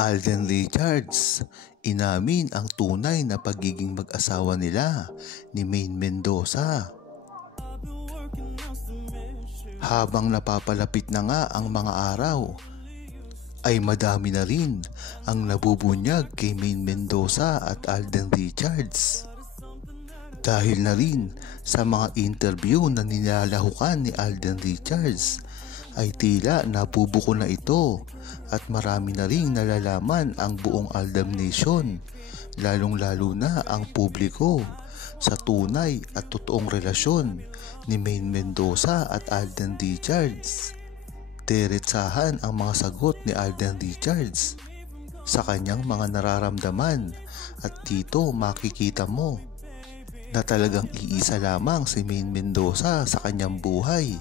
Alden Richards, inamin ang tunay na pagiging mag-asawa nila ni Maine Mendoza. Habang napapalapit na nga ang mga araw, ay madami na rin ang nabubunyag kay Maine Mendoza at Alden Richards. Dahil na rin sa mga interview na nilalahukan ni Alden Richards, ay tila nabubuko na ito at marami na ring nalalaman ang buong Aldab Nation, lalong-lalo na ang publiko sa tunay at totoong relasyon ni Maine Mendoza at Alden Richards. Diretsahan ang mga sagot ni Alden Richards sa kanyang mga nararamdaman at dito makikita mo na talagang iisa lamang si Maine Mendoza sa kanyang buhay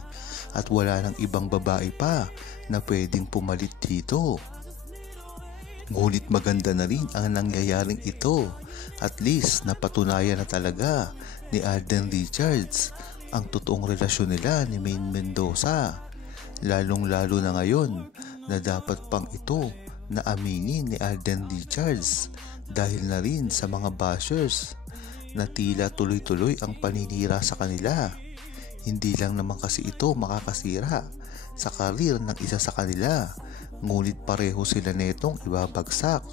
at wala nang ibang babae pa na pwedeng pumalit dito. Ngunit maganda na rin ang nangyayaring ito. At least napatunayan na talaga ni Alden Richards ang totoong relasyon nila ni Maine Mendoza. Lalong-lalo na ngayon na dapat pang ito na aminin ni Alden Richards dahil na rin sa mga bashers na tila tuloy-tuloy ang paninira sa kanila. Hindi lang naman kasi ito makakasira sa karir ng isa sa kanila, ngunit pareho sila netong ibabagsak.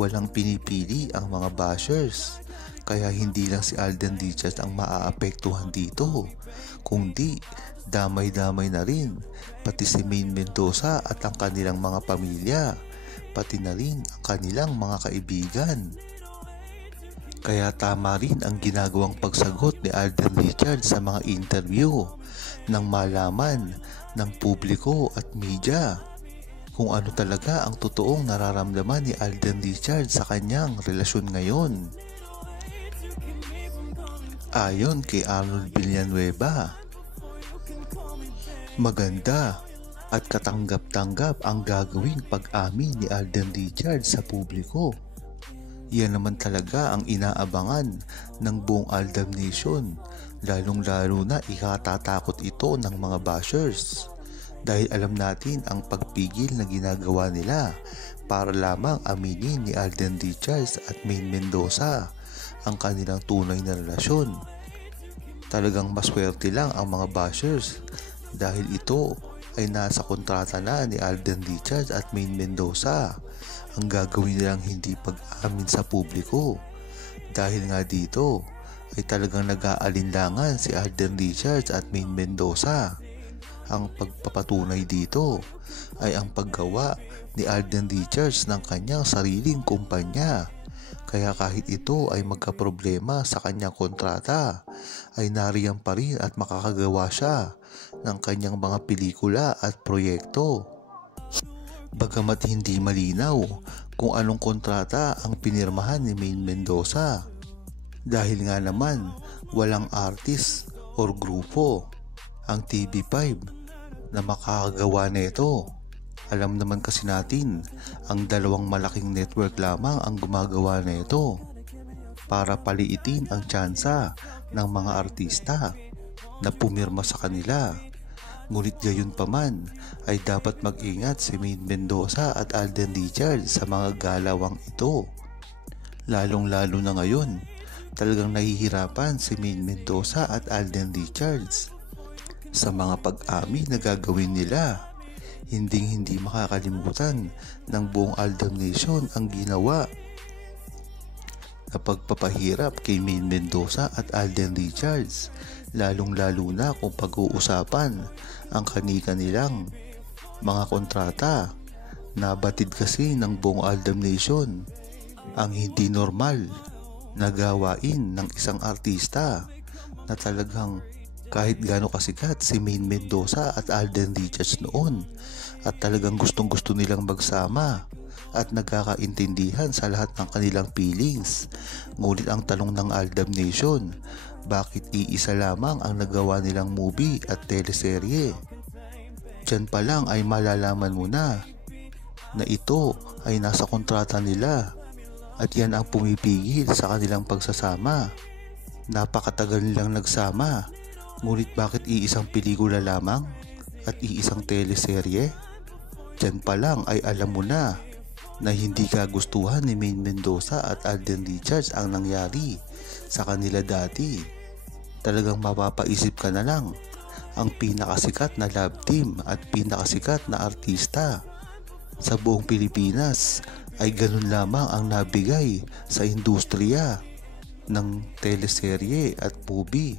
Walang pinipili ang mga bashers, kaya hindi lang si Alden Richards ang maaapektuhan dito, kundi damay-damay na rin pati si Maine Mendoza at ang kanilang mga pamilya, pati na rin ang kanilang mga kaibigan. Kaya tama rin ang ginagawang pagsagot ni Alden Richards sa mga interview nang malaman ng publiko at media kung ano talaga ang totoong nararamdaman ni Alden Richards sa kanyang relasyon ngayon. Ayon kay Arnold Villanueva, maganda at katanggap-tanggap ang gagawing pag-amin ni Alden Richards sa publiko. Yan naman talaga ang inaabangan ng buong Aldab Nation, lalong-lalo na ikatatakot ito ng mga bashers dahil alam natin ang pagpigil na ginagawa nila para lamang aminin ni Alden Richards at Maine Mendoza ang kanilang tunay na relasyon. Talagang maswerte lang ang mga bashers dahil ito ay nasa kontrata na ni Alden Richards at Maine Mendoza. Ang gagawin nilang hindi pag-amin sa publiko. Dahil nga dito ay talagang nag-aalinlangan si Alden Richards at Maine Mendoza. Ang pagpapatunay dito ay ang paggawa ni Alden Richards ng kanyang sariling kumpanya. Kaya kahit ito ay magkaproblema sa kanyang kontrata, ay nariyan pa rin at makakagawa siya ng kanyang mga pelikula at proyekto. Bagamat hindi malinaw kung anong kontrata ang pinirmahan ni Maine Mendoza. Dahil nga naman walang artist or grupo ang TV5 na makakagawa nito. Alam naman kasi natin ang dalawang malaking network lamang ang gumagawa nito para paliitin ang tsansa ng mga artista na pumirma sa kanila. Ngunit gayon pa man ay dapat mag-ingat si Maine Mendoza at Alden Richards sa mga galawang ito. Lalong-lalo na ngayon, talagang nahihirapan si Maine Mendoza at Alden Richards sa mga pag-amin na gagawin nila. Hindi makakalimutan ng buong Aldab Nation ang ginawa na pagpapahirap kay Maine Mendoza at Alden Richards, lalong-lalo na kung pag-uusapan ang kanilang mga kontrata. Nabatid kasi ng buong Aldab Nation ang hindi normal na gawain ng isang artista na talagang kahit gaano kasikat si Maine Mendoza at Alden Richards noon at talagang gustong-gusto nilang magsama at nagkakaintindihan sa lahat ng kanilang feelings. Ngunit ang tanong ng Aldab Nation, bakit iisa lamang ang nagawa nilang movie at teleserye? Diyan pa lang ay malalaman mo na ito ay nasa kontrata nila at yan ang pumipigil sa kanilang pagsasama. Napakatagal nilang nagsama, ngunit bakit iisang pelikula lamang at iisang teleserye? Diyan pa lang ay alam mo na na hindi kagustuhan ni Maine Mendoza at Alden Richards ang nangyari sa kanila dati. Talagang mapapaisip ka na lang, ang pinakasikat na love team at pinakasikat na artista sa buong Pilipinas ay ganun lamang ang nabigay sa industriya ng teleserye at movie.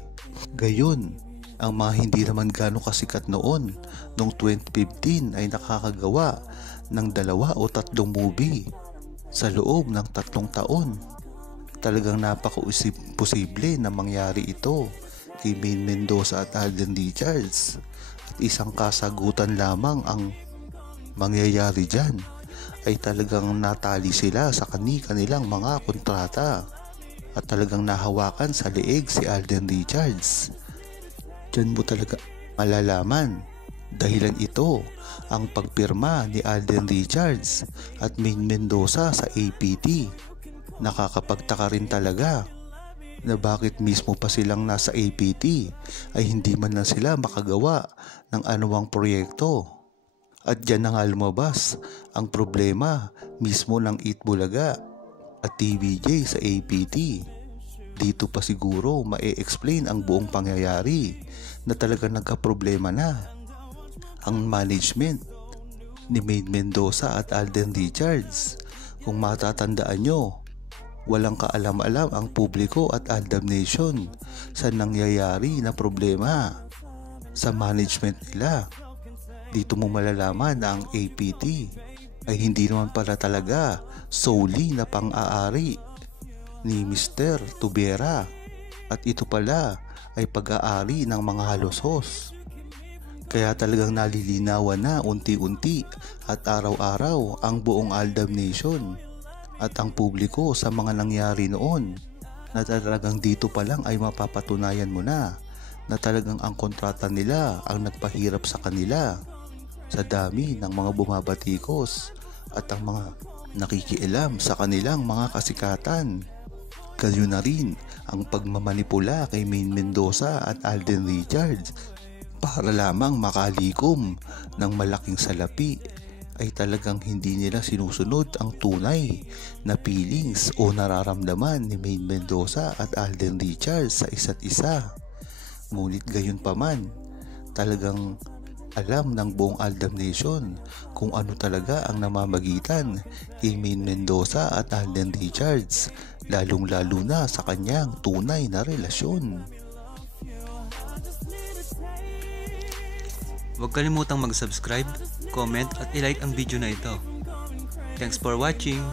Gayon, ang mga hindi naman gano'ng kasikat noong 2015 ay nakakagawa ng 2 o 3 movie sa loob ng 3 taon. Talagang napaka-posible na mangyari ito kay Maine Mendoza at Alden Richards, at isang kasagutan lamang ang mangyayari dyan ay talagang natali sila sa kanilang mga kontrata at talagang nahawakan sa leeg si Alden Richards. Diyan mo talaga malalaman dahilan ito ang pagpirma ni Alden Richards at Maine Mendoza sa APT. Nakakapagtaka rin talaga na bakit mismo pa silang nasa APT ay hindi man lang sila makagawa ng anumang proyekto. At dyan na nga lumabas ang problema mismo ng Eat Bulaga at TVJ sa APT. Dito pa siguro ma-explain ang buong pangyayari na talaga nagka-problema na ang management ni Maine Mendoza at Alden Richards. Kung matatandaan nyo, walang kaalam-alam ang publiko at Aldab Nation sa nangyayari na problema sa management nila. Dito mo malalaman na ang APT ay hindi naman pala talaga solely na pang-aari ni Mr. Tubera, at ito pala ay pag-aari ng mga halosos. Kaya talagang nalilinawan na unti-unti at araw-araw ang buong Aldab Nation at ang publiko sa mga nangyari noon, na talagang dito pa lang ay mapapatunayan mo na talagang ang kontrata nila ang nagpahirap sa kanila sa dami ng mga bumabatikos at ang mga nakikialam sa kanilang mga kasikatan. Gayon na rin ang pagmamanipula kay Maine Mendoza at Alden Richards para lamang makalikom ng malaking salapi, ay talagang hindi nila sinusunod ang tunay na feelings o nararamdaman ni Maine Mendoza at Alden Richards sa isa't isa. Ngunit gayon pa man, talagang alam ng buong Aldab Nation kung ano talaga ang namamagitan kay Maine Mendoza at Alden Richards, lalong-lalo na sa kanyang tunay na relasyon. Huwag kalimutang mag-subscribe, comment at i-like ang video na ito. Thanks for watching!